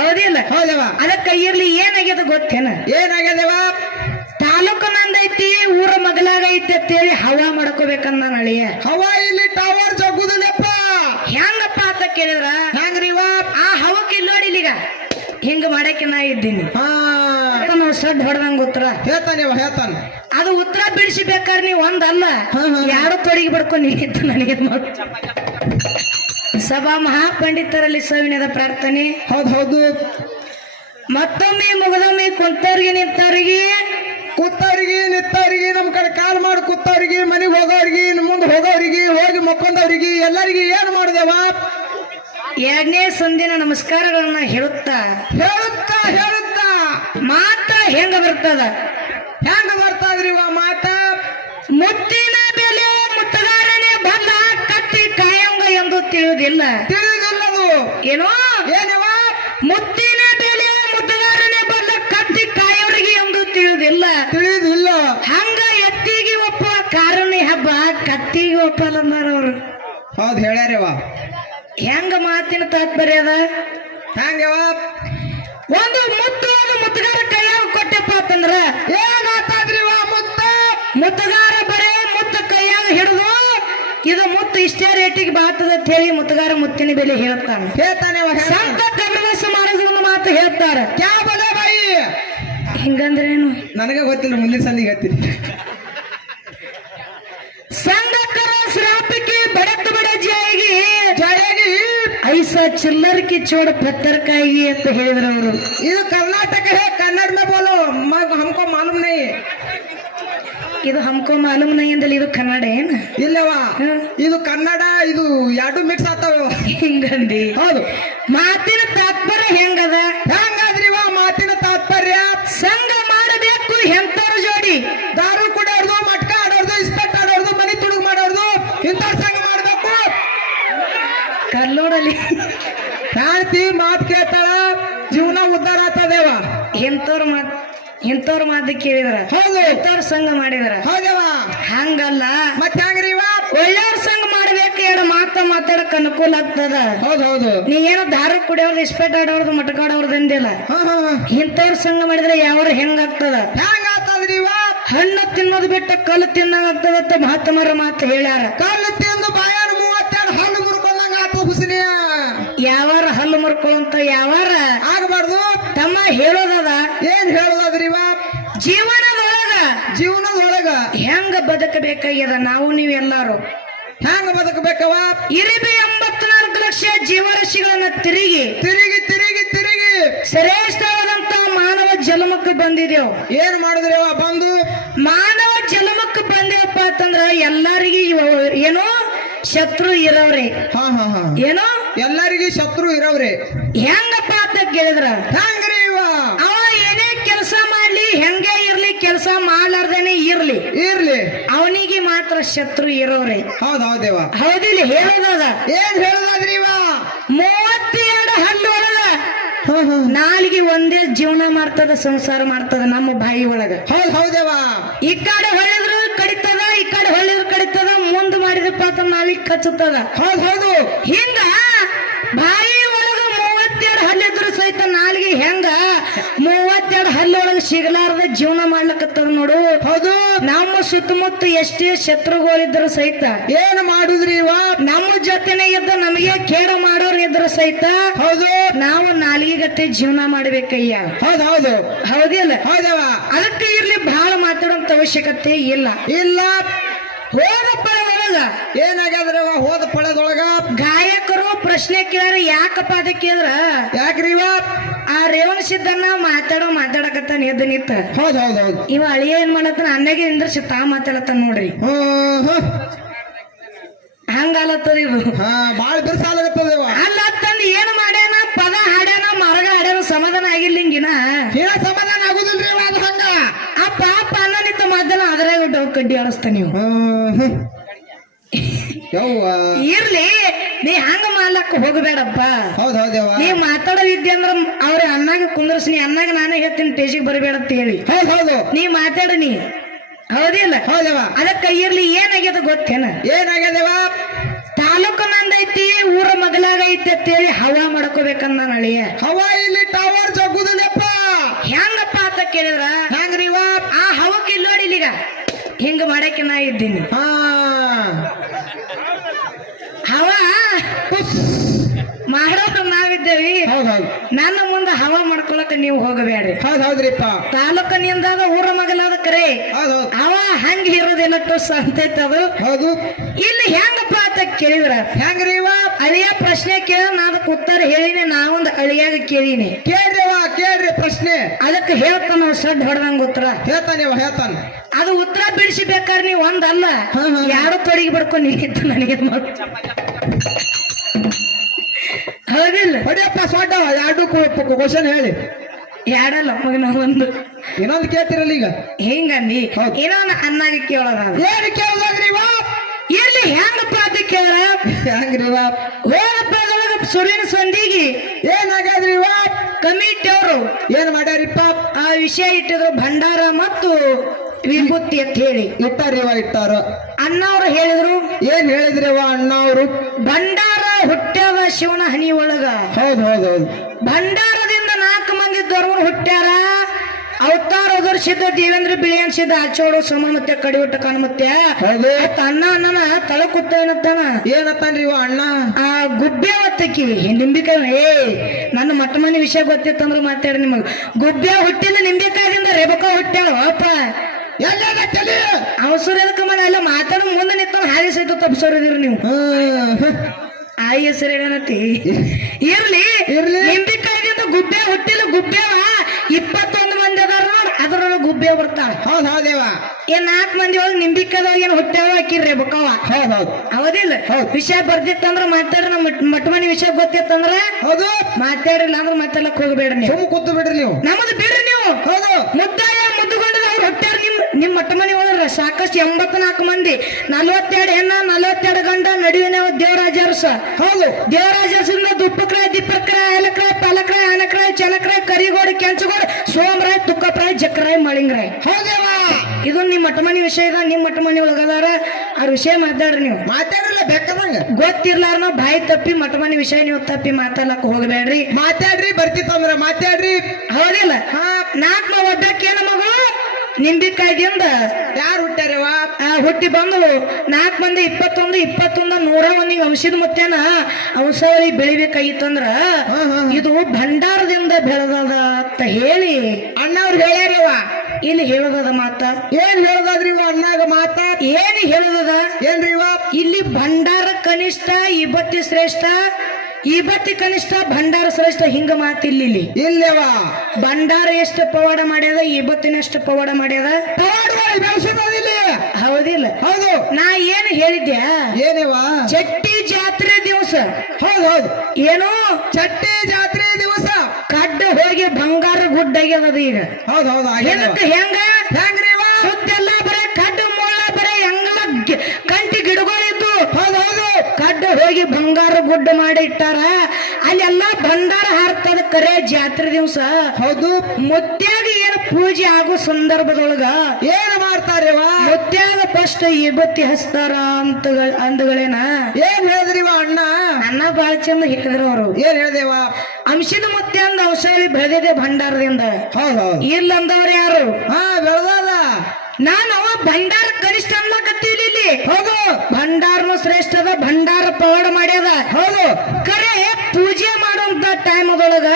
ಹೌದಿಲ್ಲ? ಹೌದವ ಅದಕ್ಕ ಇರ್ಲಿ ಏನಾಗ್ಯದ ಗೊತ್ತೇನ? ಏನಾಗ್ಯದವ ತಾಲೂಕು ನಂದೈತಿ ಊರ ಮಗಲಾಗ ಐತಿ ಅಂತೇಳಿ ಹವಾ ಮಾಡ್ಕೋಬೇಕನ್ನ ನಳಿಯ ಹವಾ ಇಲ್ಲಿ ಟವರ್ ಜಗ್ಗುದಿಲ್ಲಪ್ಪ. ಹೆಂಗಪ್ಪ ಅಂತ ಕೇಳಿದ್ರ? ಹೆಂಗ್ರಿವ ಆ ಹವಕ್ಕೆ ಇಲ್ಲಿ ನೋಡಿ ಇಲ್ಲಿಗ. ಹಿಂಗ ಮಾಡಕ್ಕೆ ನಾ ಇದ್ದೀನಿ. ನಾವು ಸಡ್ ಹೊಡೆದಂಗ ಉತ್ತರ. ಹೇಳ್ತಾನೆ ಹೇಳ್ತಾನೆ. ಅದು ಉತ್ತರ ಬಿಡಿಸಿಬೇಕಾದ್ರೆ ನೀವು ಒಂದಲ್ಲ. ಯಾರು ತೊಡಗಿ ಬಿಡ್ಕೊಂಡು ನಿಂತು ನನಗೆ ಮಾಡು. ಸಭಾ ಮಹಾಪಂಡಿತರಲ್ಲಿ ಸವಿನದ ಪ್ರಾರ್ಥನೆ. ಹೌದು ಹೌದು. ಮತ್ತೊಮ್ಮೆ ಮುಗದೊಮ್ಮೆ ಕುಂತವ್ರಿಗೆ ನಿಂತವ್ರಿಗೆ. ಕೂತವ್ರಿಗೆ ನಿತ್ತರಿಗೆ ನಮ್ಮ ಕಡೆ ಕಾಲ್ ಮಾಡಿ ಕೂತವ್ರಿಗೆ ಮನೆಗೆ ಹೋಗೋರಿಗೆ ಮುಂದೆ ಹೋಗೋರಿಗೆ ಹೋಗಿ ಮಕ್ಕೊಂಡವ್ರಿಗೆ ಎಲ್ಲರಿಗೆ ಏನು ಮಾಡಿದೆವ? ಎರಡನೇ ಸಂದಿನ ನಮಸ್ಕಾರಗಳನ್ನ ಹೇಳುತ್ತಾ. ಹೇಳುತ್ತಾ ಹೇಳುತ್ತಾ. ಮಾತ ಹೆಂಗ ಬರ್ತದ? ಹೆಂಗ ವಾ ಮಾತ? ಮುತ್ತಿನ ತಿಳಿಯುವುದಿಲ್ಲ. ತಿಳಿಯುವುದಿಲ್ಲದು ಏನೋ? ಏನವ? ಮುತ್ತಿನ ಬೆಲೆ ಮುದ್ದಾರನೆ ಬಂದ ಕತ್ತಿ ಕಾಯೋರಿಗೆ ಎಂದು ತಿಳಿಯುವುದಿಲ್ಲ ತಿಳಿದಿಲ್ಲ. ಹಂಗ ಎತ್ತಿಗೆ ಒಪ್ಪ ಕಾರುಣಿ ಹಬ್ಬ ಕತ್ತಿಗೆ ಒಪ್ಪಲ್ಲ ಅಂದಾರ ಅವ್ರು ಹೌದ್ ಹೇಳ್ಯಾರವ. ಹೆಂಗ ಮಾತಿನ ತಾತ್ಪರ್ಯ ಅದ? ಹಂಗವ ಒಂದು ಮುತ್ತು ಒಂದು ಮುತ್ತಗಾರ ಕೈಯಾಗ ಕೊಟ್ಟಪ್ಪ ಅಂತಂದ್ರ ಏನಾತಾದ್ರಿವ ಮುತ್ತ? ಮುತ್ತಗಾರ ಬರೇ ಮುತ್ತ ಕೈಯಾಗ ಹಿಡಿದು ಇದು ಮುತ್ತು ಇಷ್ಟೇ ರೇಟಿಗೆ ಬಾತದ ಅಂತ ಹೇಳಿ ಮುತ್ತಗಾರ ಮುತ್ತಿನ ಬೆಲೆ ಹೇಳ್ತಾನೆ. ಹೇಳ್ತಾನೆ ಮಾತು ಹೇಳ್ತಾರೆ. ಕ್ಯಾ ಹಿಂಗಂದ್ರೇನು? ನನಗೆ ಗೊತ್ತಿಲ್ಲ ಮುಂದಿನ ಸಂದಿಗೆ ಗೊತ್ತಿಲ್ಲ ಬಡತ ಬಡ ಐಸ ಚಿಲ್ಲರ್ ಕಿಚ್ಚೋಡ ಪತ್ತರಕಾಯಿ ಅಂತ ಹೇಳಿದ್ರು ಅವರು. ಇದು ಕರ್ನಾಟಕ ಕನ್ನಡ ಇದು ಹಮ್ಕೋ ಮಾಲೂಮ್ ನೈ ಅಂದಲ್ಲಿ ಇದು ಕನ್ನಡ ಏನ್? ಇಲ್ಲವಾ. ಇದು ಕನ್ನಡ ಇದು ಎರಡು ಮಿಕ್ಸ್ ಆಗ್ತಾವ? ಹಿಂಗಂದಿ. ಹೌದು. ಮಾತಿನ ತಾತ್ಪರ್ಯ ಹೆಂಗದ? ಹೆಂಗಾದ್ರಿವ ಮಾತಿನ ತಾತ್ಪರ್ಯ? ಸಂಘ ಮಾಡಬೇಕು ಎಂತವ್ರ ಜೋಡಿ ದಾರು ಕುಡಿಯೋರ್ದು ಮಟ್ಕ ಆಡೋರ್ದು ಇಸ್ಪೆಟ್ ಆಡೋರ್ದು ಮನಿ ತುಡುಗು ಮಾಡೋರ್ದು ಇಂಥ ಸಂಘ ಮಾಡ್ಬೇಕು ಕಲ್ಲೋಡಲಿ ಹೆಂಡತಿ ಮಾತು ಕೇಳ್ತಾಳ ಜೀವನ ಉದ್ಧಾರ ಆಗ್ತದೇವ ಎಂತವ್ರ ಎಂತವ್ರ ಮಾತು ಕೇಳಿದ್ರ. ಹೌದು. ಎಂತವ್ರ ಸಂಘ ಮಾಡಿದ್ರ. ಹೌದವ ಹಂಗಲ್ಲ. ಮತ್ತೆ ಹೆಂಗ್ರಿವ ಒಳ್ಳೆಯವ್ರ ಸಂಘ ಮಾಡ್ಬೇಕು ಎರಡು ಮಾತ ಮಾತಾಡಕ್ ಅನುಕೂಲ ಆಗ್ತದ. ಹೌದು ಹೌದು. ನೀ ಏನೋ ದಾರ ಕುಡಿಯೋರ್ದು ಇಸ್ಪೇಟ್ ಆಡೋರ್ದು ಮಟಕಾಡೋರ್ದು ಅಂದಿಲ್ಲ ಇಂಥವ್ರ ಸಂಘ ಮಾಡಿದ್ರೆ ಯಾವ್ರ ಹೆಂಗಾಗ್ತದ ಹೆಂಗ ಆಗ್ತದ್ರಿವ ಹಣ್ಣು ತಿನ್ನೋದು ಬಿಟ್ಟ ಕಲ್ಲು ತಿನ್ನಂಗಾಗ್ತದ ಅಂತ ಮಹಾತ್ಮರ ಮಾತು ಹೇಳ್ಯಾರ. ಕಲ್ಲು ತಿಂದು ಬಾಯಾನ ಮೂವತ್ತೆರಡು ಹಣ್ಣು ಮುರ್ಕೊಂಡಂಗ ಆತು ಹುಸಿನ ಯಾವಾರ ಹಲ್ಲು ಮುರ್ಕೊಂತ ಯಾವಾರ ಬದುಕಬೇಕಾಗ್ಯದ? ನಾವು ನೀವೆಲ್ಲಾರು. ಹ್ಯಾಂಗ ಬದುಕಬೇಕವ ಇರಿಬಿ ಎಂಬತ್ನಾಲ್ಕು ಲಕ್ಷ ಜೀವರಾಶಿಗಳನ್ನ ತಿರುಗಿ. ತಿರುಗಿ ತಿರುಗಿ ತಿರುಗಿ. ಶ್ರೇಷ್ಠವಾದಂತ ಮಾನವ ಜನ್ಮಕ್ಕೆ ಬಂದಿದೇವು. ಏನ್ ಮಾಡಿದ್ರಿವ ಬಂದು? ಮಾನವ ಜನ್ಮಕ್ಕೆ ಬಂದೇವಪ್ಪ ಅಂತಂದ್ರ ಎಲ್ಲರಿಗೂ ಏನೋ ಶತ್ರು ಇರೋರಿ. ಹಾ ಹಾ ಹಾ. ಏನೋ ಎಲ್ಲರಿಗೂ ಶತ್ರು ಇರವ್ರಿ ಹೆಂಗಪ್ಪ ಅಂತ ಕೇಳಿದ್ರ? ಹೆಂಗ್ರಿ ಮಾಡ್ಲಾರ್ದೇನೆ ಇರ್ಲಿ. ಇರ್ಲಿ. ಅವನಿಗೆ ಮಾತ್ರ ಶತ್ರು ಇರೋವ್ರಿ ಹೌದ್ ಹೌದೇವ ಹೌದಿಲ್ಲ ಹೇಳೋದದ ಏನ್ ಹೇಳೋದ್ರಿವ ಮೂವತ್ತೆರಡು ಹಲ್ಲು ಒಳಗ ನಾಲಿಗೆ ಒಂದೇ ಜೀವನ ಮಾಡ್ತದ ಸಂಸಾರ ಮಾಡ್ತದ ನಮ್ಮ ಬಾಯಿ ಒಳಗ. ಹೌದ್ ಹೌದೇವ ಈ ಕಡೆ ಹೊಳಿದ್ರು ಕಡಿತದ ಈ ಕಡೆ ಹೊಳಿದ್ರು ಕಡಿತದ ಮುಂದ್ ಮಾಡಿದಪ್ಪ ಅಂತ ನಾಲಿಗೆ ಕಚ್ಚುತ್ತದ. ಹೌದ್ ಹೌದು. ಹಿಂಗ ಬಾಯಿ ಒಳಗ ಮೂವತ್ತೆರಡು ಹಲ್ಲಿದ್ರು ಸಹಿತ ನಾಲಿಗೆ ಹೆಂಗ? ಮೂವತ್ತೆರಡು ಹಲ್ಲೊಳಗ ಸಿಗಲಾರದ ಜೀವನ ಮಾಡ್ಲಕತ್ತದ ನೋಡು. ಹೌದು. ನಮ್ಮ ಸುತ್ತಮುತ್ತ ಎಷ್ಟೇ ಶತ್ರುಗಳಿದ್ರು ಸಹಿತ ಏನ್ ಮಾಡುದ್ರಿ ನಮ್ಮ ಜೊತೆನೆ ಇದ್ದ ನಮಗೆ ಕೇಳ ಮಾಡೋರ್ ಇದ್ರ ಸಹಿತ ಹೌದು. ನಾವು ನಾಲಿಗೆಗತ್ತೆ ಜೀವನ ಮಾಡ್ಬೇಕಯ್ಯ. ಹೌದ್ ಹೌದು. ಹೌದಿಲ್ಲ? ಹೌದವ. ಅದಕ್ಕೆ ಇರ್ಲಿ ಬಹಳ ಮಾತಾಡೋಂತ ಅವಶ್ಯಕತೆ ಇಲ್ಲ. ಇಲ್ಲ. ಹೋದ ಒಳಗ ಏನಾಗ್ಯದ್ರವ ಹೋದ ಪಳದೊಳಗ? ಗಾಯಕರು ಪ್ರಶ್ನೆ ಕೇಳ್ಯಾರ ಯಾಕಪ್ಪ ಅದಕ್ಕೆ ಕೇಳಿದ್ರ? ಯಾಕ್ರಿ ಇವ ಆ ರೇವಣ ಸಿದ್ದನ್ನ ಮಾತಾಡೋ ಮಾತಾಡಕತ್ತಾನ ಎದ್ದು ನಿತ್ತ ಹೌದ್ ಹೌದ್ ಹೌದು. ಇವ ಅಳಿಯ ಏನ್ ಮಾಡತ್ತಾನ? ಅನ್ನಗೆ ನಿಂದ್ರಸಿ ತಾ ಮಾತಾಡತ್ತಾನ ನೋಡ್ರಿ. ಹ್ಮ್. ಹಂಗಾಲತ್ತದ ಇದು ಹಾ ಬಾಳ ಬಿರ್ಸಾಲಾಗತ್ತದೇವ ಅಲ್ಲ ತಂದು ಏನ್ ಮಾಡ್ಯಾನ? ಪದ ಹಾಡ್ಯಾನ ಮರಗ ಹಾಡ್ಯಾನ ಸಮಾಧಾನ ಆಗಿಲ್ಲ ಹಿಂಗಿನ ಏನ ಸಮಾಧಾನ ಆಗುದಿಲ್ರಿ ಇವ ಅದು ಹಂಗ? ಆ ಪಾಪ ಅನ್ನ ನಿಂತ ಮಾತನ ಅದ್ರಾಗ ಡೌ ಕಡ್ಡಿ ಆಡಸ್ತಾನ ನೀವು. ಯವ್ವ. ಇರ್ಲಿ. ನೀ ಹಂಗ ಮಾಡ್ಲಕ್ಕ ಹೋಗಬೇಡಪ್ಪ. ನೀ ಮಾತಾಡೋ ವಿದ್ಯೆ ಅಂದ್ರ ಅವ್ರ ಅನ್ನಾಗ ಕುಂದ್ರಸ್ ನೀ ಅನ್ನಾಗ ನಾನೇ ಹೇಳ್ತೀನಿ ಟೇಜಿಗೆ ಬರಬೇಡ ಅಂತ ಹೇಳಿ. ಹೌದ್ ಹೌದು. ನೀ ಮಾತಾಡ ನೀ. ಹೌದಿಲ್ಲ? ಹೌದವ ಅದಕ್ಕ ಇರ್ಲಿ ಏನಾಗ್ಯದ ಗೊತ್ತೇನ? ಏನಾಗ್ಯದವ ತಾಲೂಕು ನಂದೈತಿ ಊರ ಮೊದಲಾಗ ಐತಿ ಅಂತೇಳಿ ಹವಾ ಮಾಡ್ಕೋಬೇಕಂದ ಅಳಿಯ ಹವಾ ಇಲ್ಲಿ ಟವರ್ ಜಗ್ಗುದಿಲ್ಲಪ್ಪ. ಹೆಂಗಪ್ಪ ಅಂತ ಕೇಳಿದ್ರ? ಹೆಂಗ್ರಿ ಇವ ಆ ಹವಕ್ಕೆ ಇಲ್ಲಿ ನೋಡಿ ಇಲ್ಲಿಗ. ಹಿಂಗ ಮಾಡಕ್ಕೆ ನಾ ಇದ್ದೀನಿ. ಹವಾ ಮಾಡೋರು ನಾವಿದ್ದೇವಿ ಹೌದ್ ಹೌದ್. ನನ್ನ ಮುಂದೆ ಹವಾ ಮಾಡ್ಕೊಳಕ ನೀವು ಹೋಗಬೇಡ್ರಿ. ಹೌದ್ ಹೌದ್ರಿಪ್ಪ. ತಾಲೂಕನಿಂದ ಊರ ಮಗಲಾದ ಕರೆ ಅವ ಹಂಗ ಇರೋದಿಲ್ಲ ಟುಸ್ ಅಂತೈತೆ ಅದು. ಹೌದು. ಇಲ್ಲಿ ಹೆಂಗಪ್ಪ ಅಂತ ಕೇಳಿದ್ರ? ಹೆಂಗ್ರಿ ಇವ? ಅಳಿಯ ಪ್ರಶ್ನೆ ಕೇಳ ನಾನು ಅದಕ್ಕೆ ಉತ್ತರ ಹೇಳಿನಿ ನಾವೊಂದು ಅಳಿಯಾಗ ಕೇಳಿನಿ. ಕೇಳ್ರಿ ಇವ ಕೇಳ್ರಿ ಪ್ರಶ್ನೆ. ಅದಕ್ಕೆ ಹೇಳ್ತಾನ ಸಡ್ ಹೊಡೆದಂಗ ಉತ್ತರ. ಹೇಳ್ತಾನೆ ಹೇಳ್ತಾನ. ಅದು ಉತ್ತರ ಬಿಡಿಸಿಬೇಕಾದ್ರೆ ನೀವು ಒಂದಲ್ಲ. ಯಾರು ತೊಡಗಿ ಬಿಡ್ಕೊಂಡು ನಿಂತು ನನಗೆ ಹೌದಿಲ್ಲ. ಹೊಡಿಯಪ್ಪ ಸೊಡ್ಡ ಎರಡು ಕ್ವಶನ್ ಹೇಳಿ. ಎರಡಲ್ಲ ಮಗನ ಒಂದು. ಇನ್ನೊಂದು ಕೇಳ್ತಿರಲ್ಲ ಈಗ? ಹಿಂಗಂದಿ. ಏನೋ ಅನ್ನಾಗ ಕೇಳೋದ ಏನು ಕೇಳ್ದಂಗ್ರಿ ಇವ ಇರ್ಲಿ ಹೆಂಗಪ್ಪ ಅಂತ ಕೇಳ ಹೆಂಗ್ರಿ ಇವ ಹೋಗಪ್ಪ ಸುರಿನ ಸಂದಿಗೆ. ಏನಾಗ್ಯದ್ರಿ ಇವ ಕಮಿಟಿ ಅವರು. ಏನ್ ಮಾಡ್ಯಾರಿಪ್ಪ ಆ ವಿಷಯ ಇಟ್ಟಿದ್ರು ಭಂಡಾರ ಮತ್ತು ವಿಭೂತಿ ಅಂತ ಹೇಳಿ. ಇಟ್ಟಾರ ಇವ ಇಟ್ಟಾರ. ಅಣ್ಣವ್ರು ಹೇಳಿದ್ರು. ಏನ್ ಹೇಳಿದ್ರಿ ಅಣ್ಣವ್ರು? ಅಣ್ಣ ಅವರು ಭಂಡಾರ ಶಿವನ ಹನಿ ಒಳಗ. ಹೌದು ಹೌದು ಹೌದು. ಭಂಡಾರದಿಂದ ನಾಲ್ಕು ಮಂದಿ ದೊರವರು ಹುಟ್ಟ್ಯಾರ. ಅವತಾರ ಉದರ್ಶಿದ್ದ ದೇವೇಂದ್ರ ಬಿಳಿ ಅನ್ಸಿದ್ದ ಆಚೋಡು ಸುಮ ಮತ್ತೆ ಕಡಿವಿಟ್ಟ ಕಣ್ಮತ್ತೆ ಹೌದು. ಅಣ್ಣ ಅಣ್ಣನ ತಳ ಕುತ್ತ ಏನತ್ತಾನ ಏನತ್ತಾನ್ರಿ ಇವ ಅಣ್ಣ? ಆ ಗುಬ್ಬೆ ಹೊತ್ತಕ್ಕಿ ನಿಂಬಿಕಾಯಿ ಏ ನನ್ನ ಮಟ್ಟ ಮನೆ ವಿಷಯ ಗೊತ್ತಿತ್ತಂದ್ರ ಮಾತಾಡಿ ನಿಮಗ್. ಗುಬ್ಬೆ ಹುಟ್ಟಿದ ನಿಂಬಿಕಾಯಿಂದ ರೇಬಕ ಹುಟ್ಟ್ಯಾವ ಅಪ್ಪ. ಅವಸರ ಎದಕ್ಕ ಮನೆ ಎಲ್ಲ ಮಾತಾಡೋ ಮುಂದೆ ನಿಂತ ಹಾದಿ ಸಹಿತ ತಪ್ಪಿಸೋರಿದಿರಿ ನೀವು. ಆಯಿ ಹೆಸರು ಏನತಿ? ಇರ್ಲಿ. ಇರ್ಲಿ. ನಿಂಬಿಕಾಯಿದಿಂದ ಗುಬ್ಬೆ ಹುಟ್ಟಿಲ್ಲ ಗುಬ್ಬೆವ ಇಪ್ಪತ್ತೊಂದು ಮಂದಿ ಅದಾರ ನೋಡ್ ಅದ್ರೊಳಗೆ ಗುಬ್ಬೆ ಬರ್ತಾವ. ಹೌದ್ ಹೌದೇವ ಏನ್ ನಾಲ್ಕು ಮಂದಿ ಒಳಗೆ ನಿಂಬಿಕಾಯ್ದೊಳಗ ಏನ್ ಹುಟ್ಟ್ಯಾವ ಹಾಕಿರ್ರಿ ಬಕ್ಕವ ಹೌದ್ ಹೌದ್. ಹೌದಿಲ್ಲ. ಹೌದ್. ವಿಷಯ ಬರ್ದಿತ್ತಂದ್ರ ಮಾತಾಡ್ರಿ ನಮ್ಮ ಮಟ್ಮನಿ ವಿಷಯ ಗೊತ್ತಿತ್ತಂದ್ರ ಹೌದು. ಮಾತಾಡಿಲ್ಲ ಅಂದ್ರೆ ಮಾತಾಡಕ್ ಹೋಗ್ಬೇಡ್ರಿ ನೀವು. ಸುಮ್ ಕೂತು ಬಿಡ್ರಿ ನೀವು. ನಮ್ದು ಬಿಡ್ರಿ ನೀವು. ಹೌದು. ಮುದ್ದಾಯ ಮುದ್ದುಗೊಂಡದ ಅವ್ರು ಮೊಟ್ಟ ಮನೆ ಹೋದ್ರ ಸಾಕಷ್ಟು ಎಂಬತ್ ನಾಲ್ಕು ಮಂದಿ ನಲ್ವತ್ತೆರಡು ಹೆಣ್ಣ ನಲ್ವತ್ತೆರಡು ಗಂಡ ನಡುವಿನ ದೇವರಾಜರ್ಸ ಹೌದು ದೇವರಾಜರ್ಸಿಂದ ದುಪ್ಪಕ್ರಾಯ್ ದಿಪ್ಪಕ್ರಾಯ್ ಅಲಕ್ರಾಯ್ ಪಾಲಕ್ರಾಯ್ ಅನಕ್ರಾಯ್ ಚಲಕ್ರಾಯ್ ಕರಿಗೋಡ್ ಕೆಂಚಗೋಡ್ ಸೋಮರಾಯ್ ತುಕ್ಕಪ್ರಾಯ್ ಜಕ್ರಾಯ್ ಮಳಿಂಗ್ರಾಯ್. ಹೌದೇವಾ? ಇದು ನಿಮ್ಮ ಮೊಟ್ಟ ಮನೆ ವಿಷಯ ನಿಮ್ಮ ಮೊಟ್ಟ ಮನೆ ಒಳಗದಾರ ಆ ವಿಷಯ ಮಾತಾಡ್ರಿ ನೀವು. ಮಾತಾಡ್ರಲ್ಲ ಬೆಕ್ಕದಂಗ ನಾವು ಬಾಯಿ ತಪ್ಪಿ ಮೊಟ್ಟ ಮನೆ ವಿಷಯ ನೀವು ತಪ್ಪಿ ಮಾತಾಡ್ಲಕ್ ಹೋಗ್ಬೇಡ್ರಿ. ಮಾತಾಡ್ರಿ ಬರ್ತಿತ್ತಂದ್ರ ಮಾತಾಡ್ರಿ. ಹೌದಿಲ್ಲ? ಹಾ ನಾಲ್ಕು ಒಬ್ಬಕ್ಕೇನ ಮಗಳು? ನಿಂಬಿಕಾಯ್ದಿಂದ ಯಾರು ಹುಟ್ಟಾರವ ಹುಟ್ಟಿ ಬಂದು ನಾಲ್ಕು ಮಂದಿ ಇಪ್ಪತ್ತೊಂದು ಇಪ್ಪತ್ತೊಂದು ನೂರ ಒಂದಿಗೆ ಔಷಧ ಮುತ್ತೇನ ಔಷಧಿ ಬೆಳಿಬೇಕಾಗಿತ್ತಂದ್ರ. ಇದು ಭಂಡಾರದಿಂದ ಬೆಳೆದದ ಅಂತ ಹೇಳಿ ಅಣ್ಣವ್ರು ಹೇಳ್ಯಾರವ ಇಲ್ಲಿ ಹೇಳದದ ಮಾತ. ಏನ್ ಹೇಳದ್ರಿ ಅಣ್ಣಾಗ ಮಾತ? ಏನು ಹೇಳದದ? ಏನ್ರಿ ಇಲ್ಲಿ ಭಂಡಾರ ಕನಿಷ್ಠ ಇಬ್ಬತ್ತಿ ಶ್ರೇಷ್ಠ ಇಬತ್ತಿ ಕನಿಷ್ಠ ಭಂಡಾರ ಶ್ರೇಷ್ಠ ಹಿಂಗ ಮಾತಿಲ್ಲಿ ಇಲ್ಲವಾ? ಭಂಡಾರ ಎಷ್ಟು ಪವಾಡ ಮಾಡ್ಯದ ಇಬತ್ತಿನಷ್ಟು ಪವಾಡ ಮಾಡ್ಯದ? ಹೌದಿಲ್ಲ. ಹೌದು. ನಾ ಏನು ಹೇಳಿದ್ಯಾ? ಏನೇವ? ಚಟ್ಟಿ ಜಾತ್ರೆ ದಿವಸ. ಹೌದ್ ಹೌದ್. ಏನೋ? ಚಟ್ಟಿ ಜಾತ್ರೆ ದಿವಸ. ಕಡ್ಡ ಹೋಗಿ ಬಂಗಾರ ಗುಡ್ಡ ಆಗ್ಯದ ಈಗ. ಹೌದ್ ಹೌದು ಹೆಂಗ? ಹೆಂಗ್ರಿ? ಹೋಗಿ ಬಂಗಾರ ಗುಡ್ಡ ಮಾಡಿ ಇಟ್ಟಾರ. ಅಲ್ಲೆಲ್ಲ ಭಂಡಾರ ಹಾರ್ತದ ಕರೆ ಜಾತ್ರೆ ದಿವಸ. ಹೌದು. ಮುತ್ಯಾಗ ಏನು ಪೂಜೆ ಆಗೋ ಸಂದರ್ಭದೊಳಗ ಏನ್ ಮಾಡ್ತಾರೆ ಮುತ್ಯಾಗ ಫಸ್ಟ್ ಇಬ್ಬತ್ತಿ ಹಸ್ತಾರ ಅಂತ ಅಂದಗಳೇನ. ಏನ್ ಹೇಳಿದ್ರಿ ಅಣ್ಣ? ಅಣ್ಣ ಬಾಳ ಚಂದ ಹೇಳಿದ್ರು ಅವರು. ಏನ್ ಹೇಳ್ದೇವ? ಅಂಶದ ಮುತ್ಯ ಅಂದ ಔಷಧಿ ಬೆಳೆದಿದೆ ಭಂಡಾರದಿಂದ. ಇಲ್ಲ ಅಂದವ್ರು ಯಾರು? ಹಾ ಬೆಳೆದದ. ನಾನು ಭಂಡಾರ ಕನಿಷ್ಠ ಅನ್ಲಕತ್ತೀವಿ ಇಲ್ಲಿ. ಹೌದು. ಭಂಡಾರನು ಶ್ರೇಷ್ಠ ಅದ ಭಂಡಾರ ಪವಾಡ ಮಾಡ್ಯದ. ಹೌದು. ಕರೆ ಪೂಜೆ ಮಾಡುವಂತ ಟೈಮ್ ಅದೊಳಗ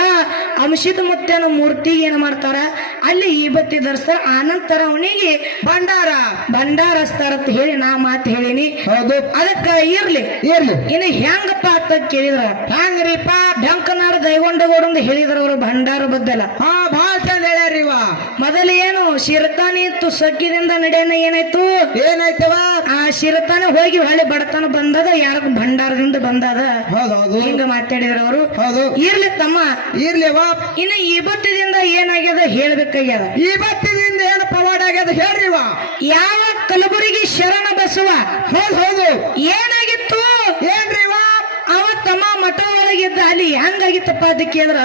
ಅಂಶದ ಮುತ್ತನ ಮೂರ್ತಿ ಏನ್ ಮಾಡ್ತಾರ? ಅಲ್ಲಿ ಈ ಬತ್ತಿ ಧರಿಸ್ತಾರ. ಆನಂತರ ಅವನಿಗೆ ಭಂಡಾರ. ಭಂಡಾರಸ್ತಾರ ಅಂತ ಹೇಳಿ ನಾ ಮಾತು ಹೇಳಿನಿ. ಹೌದು. ಅದಕ್ಕ ಇರ್ಲಿ. ಇರ್ಲಿ. ಇನ್ನು ಹೆಂಗಪ್ಪ ಅಂತ ಕೇಳಿದ್ರ? ಹೆಂಗ್ರಿಪ್ಪ ಬೆಂಕನಾಡ ದೈಗೊಂಡಗೌಡಂದು ಹೇಳಿದ್ರ ಅವರು ಭಂಡಾರ ಬದ್ದಲ್ಲ. ಹಾ ಭಾಳ ಚಂದ ಇವ ಮೊದಲು ಏನು ಶಿರತಾನಿ ಇತ್ತು ಸಗ್ಗಿದಿಂದ ನಡೆಯನ ಏನಾಯ್ತು? ಏನಾಯ್ತವ? ಆ ಶಿರತಾನೆ ಹೋಗಿ ಹೊಳೆ ಬಡತನ ಬಂದದ ಯಾರ ಭಂಡಾರದಿಂದ ಬಂದದ. ಹೌದ್ ಹೌದು. ಹಿಂಗ ಮಾತಾಡಿದ್ರ ಅವರು. ಹೌದು. ಇರ್ಲಿ ತಮ್ಮ. ಇರ್ಲಿವ? ಇನ್ನು ಈ ಬತ್ತದಿಂದ ಏನಾಗ್ಯದ ಹೇಳ್ಬೇಕಾಗ್ಯದ. ಈ ಬತ್ತದಿಂದ ಏನು ಪವಾಡ ಆಗ್ಯದ ಹೇಳ್ರಿ ವಾ ಯಾವ ಕಲಬುರಗಿ ಶರಣ ಬಸವ ಹೌದ್ ಹೌದು. ಏನಾಗಿತ್ತು ಏನ್ರಿ ಇವ ಅವ ತಮ್ಮ ಮಠ ಒಳಗಿದ್ದ ಅಲ್ಲಿ ಹೆಂಗಾಗಿತ್ತಪ್ಪ ಅದಕ್ಕೆ ಕೇಳಿದ್ರ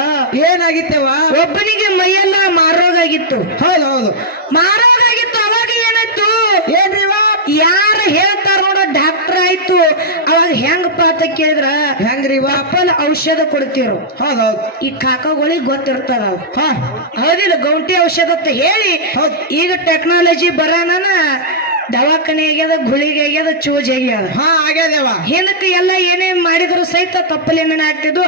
ಏನಾಗಿತ್ತವ? ಒಬ್ಬನಿಗೆ ಮೈಯೆಲ್ಲ ಮಾರೋಗಾಗಿತ್ತು ಹೌದು ಹೌದು. ಮಾರೋಗಾಗಿತ್ತು ಅವಾಗ ಏನಾಯ್ತು? ಏನ್ರಿ ಯಾರು ಹೇಳ್ತಾರ ನೋಡ ಡಾಕ್ಟರ್ ಆಯ್ತು. ಅವಾಗ ಹೆಂಗಪ್ಪ ಅಂತ ಕೇಳಿದ್ರ ಹೆಂಗ್ರಿ ಅಪ್ಪಲ್ ಔಷಧ ಕೊಡ್ತಿರು. ಹೌದೌದು ಈ ಕಾಕಗಳಿಗೆ ಗೊತ್ತಿರ್ತದ ಹೌದಿಲ್ಲ ಗೌಂಟಿ ಔಷಧ ಅಂತ ಹೇಳಿ. ಹೌದ್. ಈಗ ಟೆಕ್ನಾಲಜಿ ಬರೋಣ ದವಾಖಾನೆ ಆಗ್ಯದ ಗುಳಿಗೆ ಆಗ್ಯದ ಚೂಜ್ ಆಗ್ಯದ. ಹಾ ಆಗ್ಯದವ. ಹಿಂದಕ್ಕೆ ಎಲ್ಲ ಏನೇನ್ ಮಾಡಿದ್ರು ಸಹಿತ ತಪ್ಪಲೇನೇನ ಆಗ್ತಿದ್ವು.